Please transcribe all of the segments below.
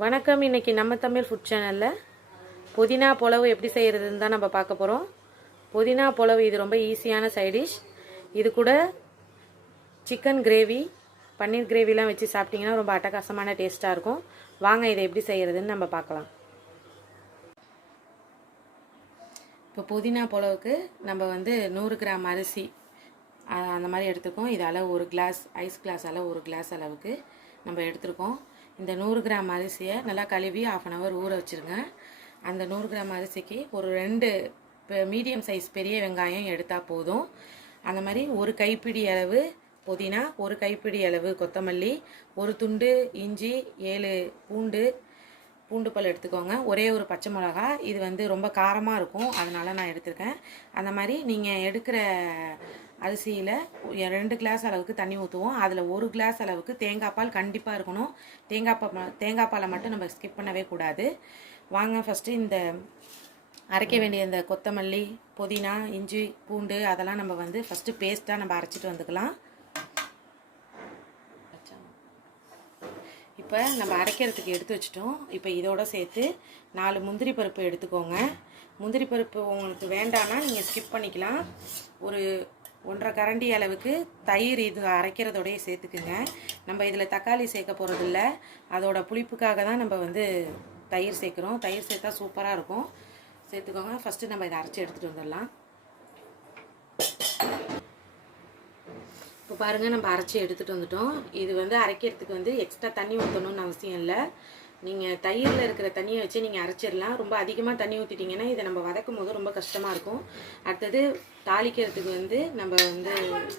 வணக்கம். இன்றைக்கி நம்ம தமிழ் ஃபுட் சேனலில் புதினா புலவு எப்படி செய்கிறதுன்னு தான் நம்ம பார்க்க போகிறோம். புதினா புலவு இது ரொம்ப ஈஸியான சைடிஷ். இது கூட சிக்கன் கிரேவி, பன்னீர் கிரேவிலாம் வச்சு சாப்பிட்டிங்கன்னா ரொம்ப அட்டகாசமான டேஸ்ட்டாக இருக்கும். வாங்க இதை எப்படி செய்கிறதுன்னு நம்ம பார்க்கலாம். இப்போ புதினா புலவுக்கு நம்ம 100 கிராம் அரிசி அந்த மாதிரி எடுத்துருக்கோம். இது அளவு 1 கிளாஸ், ஐஸ் கிளாஸ் அளவு 1 கிளாஸ் அளவுக்கு நம்ம எடுத்துருக்கோம். இந்த 100 கிராம் அரிசியை நல்லா கழுவி 1/2 hour ஊற வச்சுருங்க. அந்த 100 கிராம் அரிசிக்கு ஒரு 2 மீடியம் சைஸ் பெரிய வெங்காயம் எடுத்தால் போதும். அந்த மாதிரி 1 கைப்பிடி அளவு புதினா, 1 கைப்பிடி அளவு கொத்தமல்லி, 1 துண்டு இஞ்சி, 7 பூண்டு பல் எடுத்துக்கோங்க. ஒரே ஒரு பச்சை மிளகா. இது ரொம்ப காரமாக இருக்கும், அதனால் நான் எடுத்திருக்கேன். அந்த மாதிரி நீங்கள் எடுக்கிற அரிசியில் 2 கிளாஸ் அளவுக்கு தண்ணி ஊற்றுவோம். அதில் 1 கிளாஸ் அளவுக்கு தேங்காய் பால் கண்டிப்பாக இருக்கணும். தேங்காய் பாலை மட்டும் நம்ம ஸ்கிப் பண்ணவே கூடாது. வாங்க ஃபஸ்ட்டு இந்த அரைக்க வேண்டிய இந்த கொத்தமல்லி, புதினா, இஞ்சி, பூண்டு அதெல்லாம் நம்ம ஃபஸ்ட்டு பேஸ்ட்டாக நம்ம அரைச்சிட்டு வந்துக்கலாம். இப்போ நம்ம அரைக்கிறதுக்கு எடுத்து வச்சிட்டோம். இப்போ இதோட சேர்த்து 4 முந்திரி பருப்பு எடுத்துக்கோங்க. முந்திரி பருப்பு உங்களுக்கு வேண்டான்னா நீங்கள் ஸ்கிப் பண்ணிக்கலாம். ஒரு 1.5 கரண்டி அளவுக்கு தயிர் இது அரைக்கிறதோடய சேர்த்துக்குங்க. நம்ம இதில் தக்காளி சேர்க்க போகிறதில்ல, அதோட புளிப்புக்காக தான் நம்ம தயிர் சேர்க்குறோம். தயிர் சேர்த்தா சூப்பராக இருக்கும். சேர்த்துக்கோங்க. ஃபஸ்ட்டு நம்ம இதை அரைச்சி எடுத்துகிட்டு வந்துடலாம். இப்போ பாருங்கள், நம்ம அரைச்சி எடுத்துகிட்டு வந்துட்டோம். இது அரைக்கிறதுக்கு எக்ஸ்ட்ரா தண்ணி ஊற்றணும்னு அவசியம் இல்லை. நீங்கள் தயிரில் இருக்கிற தண்ணியை வச்சு நீங்கள் அரைச்சிடலாம். ரொம்ப அதிகமாக தண்ணி ஊற்றிட்டிங்கன்னா இதை நம்ம வதக்கும் போது ரொம்ப கஷ்டமாக இருக்கும். அடுத்தது தாளிக்கிறதுக்கு நம்ம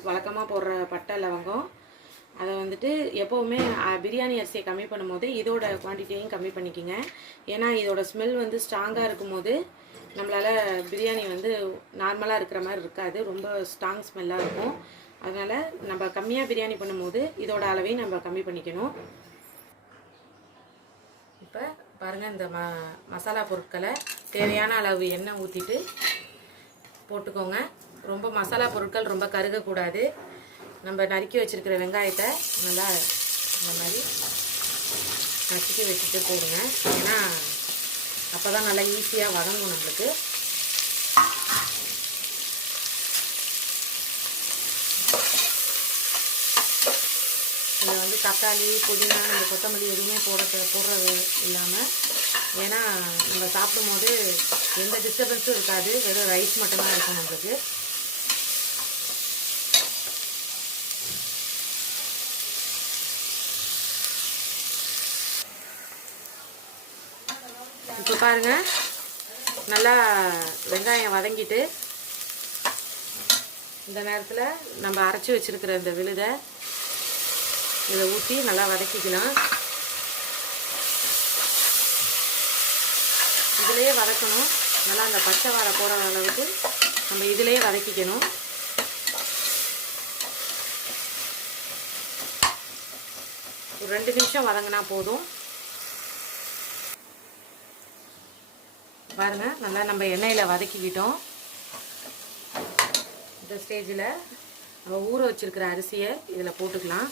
வழக்கமாக போடுற பட்டை, லவங்கம், அதை எப்போவுமே பிரியாணி அரிசியை கம்மி பண்ணும்போது இதோட குவான்டிட்டியையும் கம்மி பண்ணிக்கோங்க. ஏன்னா இதோட ஸ்மெல் ஸ்ட்ராங்காக இருக்கும்போது நம்மளால் பிரியாணி நார்மலாக இருக்கிற மாதிரி இருக்காது, ரொம்ப ஸ்ட்ராங் ஸ்மெல்லாக இருக்கும். அதனால் நம்ம கம்மியாக பிரியாணி பண்ணும்போது இதோட அளவையும் நம்ம கம்மி பண்ணிக்கணும். இப்போ பாருங்கள், இந்த மசாலா பொருட்களை தேவையான அளவு எண்ணெய் ஊற்றிட்டு போட்டுக்கோங்க. ரொம்ப மசாலா பொருட்கள் ரொம்ப கருகக்கூடாது. நம்ம நறுக்கி வச்சுருக்கிற வெங்காயத்தை நல்லா இந்த மாதிரி நசுக்கி வச்சுட்டு போடுங்க. ஏன்னா அப்போ தான் நல்லா ஈஸியாக வதங்கும் நம்மளுக்கு. இதில் தக்காளி, புதினா, நம்ம கொத்தமல்லி எதுவுமே போடுறது இல்லாமல், ஏன்னா நம்ம சாப்பிடும்போது எந்த டிஸ்டர்பன்ஸும் இருக்காது, வெறும் ரைஸ் மட்டும்தான் இருக்கும் நம்மளுக்கு. இப்போ பாருங்கள், நல்லா வெங்காயம் வதங்கிட்டு இந்த நேரத்தில் நம்ம அரைச்சி வச்சுருக்கிற இந்த விழுதை இதை ஊற்றி நல்லா வதக்கிக்கலாம். இதிலேயே வதக்கணும். நல்லா அந்த பச்சை வாடை போகிற அளவுக்கு நம்ம இதிலேயே வதக்கிக்கணும். ஒரு 2 நிமிஷம் வதங்கினா போதும். பாருங்கள், நல்லா நம்ம எண்ணெயில் வதக்கிக்கிட்டோம். இந்த ஸ்டேஜில் நம்ம ஊற வச்சுருக்கிற அரிசியை இதில் போட்டுக்கலாம்.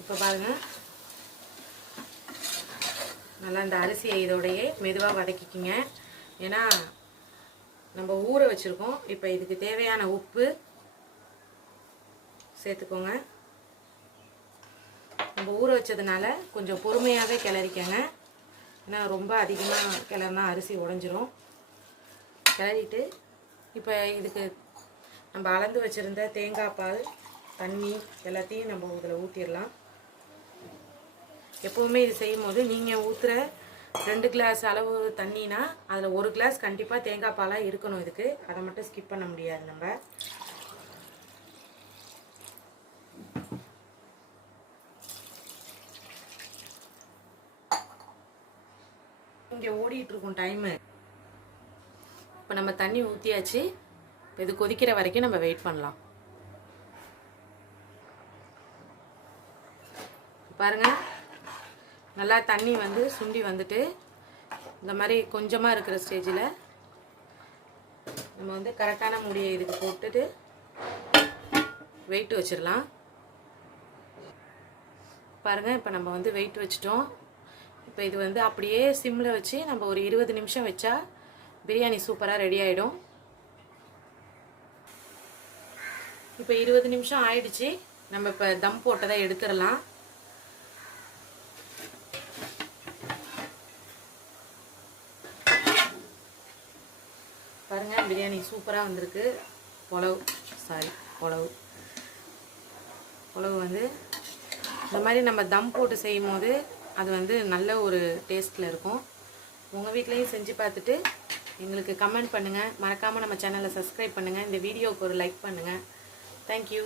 இப்போ பாருங்கள், நல்லா இந்த அரிசியை இதோடையே மெதுவாக வதக்கிக்கிங்க. ஏன்னா நம்ம ஊற வச்சுருக்கோம். இப்போ இதுக்கு தேவையான உப்பு சேர்த்துக்கோங்க. நம்ம ஊற வச்சதுனால கொஞ்சம் பொறுமையாகவே கிளறிக்கங்க. ஏன்னா ரொம்ப அதிகமாக கிளறினா அரிசி உடஞ்சிரும். கிளறிட்டு இப்போ இதுக்கு நம்ம அளந்து வச்சுருந்த தேங்காய் பால், தண்ணி எல்லாத்தையும் நம்ம இதில் ஊற்றிடலாம். எப்போவுமே இது செய்யும் போது நீங்கள் ஊற்றுற 2 கிளாஸ் அளவு தண்ணினா அதில் 1 கிளாஸ் கண்டிப்பாக தேங்காய் பாலாக இருக்கணும். இதுக்கு அதை மட்டும் ஸ்கிப் பண்ண முடியாது. நம்ம இங்கே ஓடிட்டுருக்கோம் டைமு. இப்போ நம்ம தண்ணி ஊற்றியாச்சு. இப்போ இது கொதிக்கிற வரைக்கும் நம்ம வெயிட் பண்ணலாம். பாருங்கள், நல்லா தண்ணி சுண்டி வந்துட்டு இந்த மாதிரி கொஞ்சமாக இருக்கிற ஸ்டேஜில் நம்ம வந்து கரெக்டான மூடியை இதுக்கு போட்டுட்டு வெயிட் வச்சிடலாம். பாருங்கள், இப்போ நம்ம வந்து வெயிட் வச்சிட்டோம். இப்போ இது வந்து அப்படியே சிம்மில் வச்சு நம்ம ஒரு 20 நிமிஷம் வச்சா பிரியாணி சூப்பராக ரெடி ஆகிடும். இப்போ 20 நிமிஷம் ஆயிடுச்சு. நம்ம இப்போ தம் போட்டதை எடுத்துடலாம். பாருங்கள், பிரியாணி சூப்பராக வந்திருக்கு. புலவு வந்து இந்த மாதிரி நம்ம தம் போட்டு செய்யும் போது அது வந்து நல்ல ஒரு டேஸ்ட்டில் இருக்கும். உங்கள் வீட்லேயும் செஞ்சு பார்த்துட்டு எங்களுக்கு கமெண்ட் பண்ணுங்கள். மறக்காமல் நம்ம சேனலை சப்ஸ்கிரைப் பண்ணுங்கள். இந்த வீடியோவுக்கு ஒரு லைக் பண்ணுங்கள். தேங்க்யூ.